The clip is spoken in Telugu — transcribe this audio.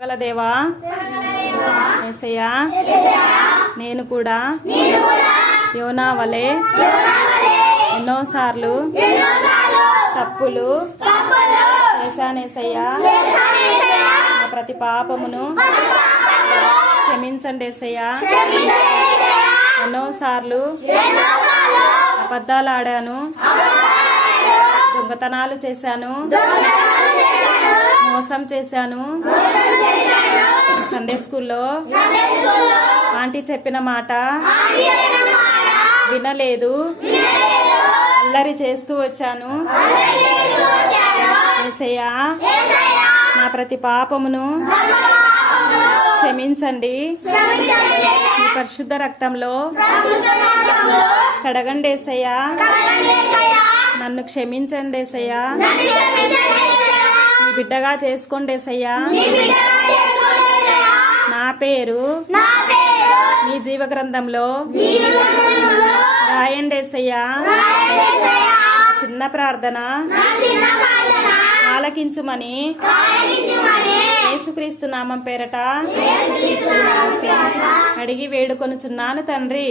గల దేవా నేను కూడా యోనా వలె ఎన్నోసార్లు తప్పులు చేశానేసయ్యా నా ప్రతి పాపమును క్షమించండి ఏసయ్యా. ఎన్నోసార్లు అబద్ధాలు ఆడాను దొంగతనాలు చేశాను మోసం చేశాను. సండే స్కూల్లో ఆంటీ చెప్పిన మాట వినలేదు. అల్లరి చేస్తూ వచ్చాను. ఏసయ్యా నా ప్రతి పాపమును క్షమించండి. ఈ పరిశుద్ధ రక్తంలో కడగండి ఏసయ్యా. నన్ను క్షమించండి ఏసయ్యా. మీ బిడ్డగా చేసుకోండి ఏసయ్యా నా పేరు మీ జీవ గ్రంథంలో రాయండి ఏసయ్యా చిన్న ప్రార్థన ఆలకించుమని యేసుక్రీస్తు నామం పేరట. అడిగి వేడుకొనుచున్నాను తండ్రి.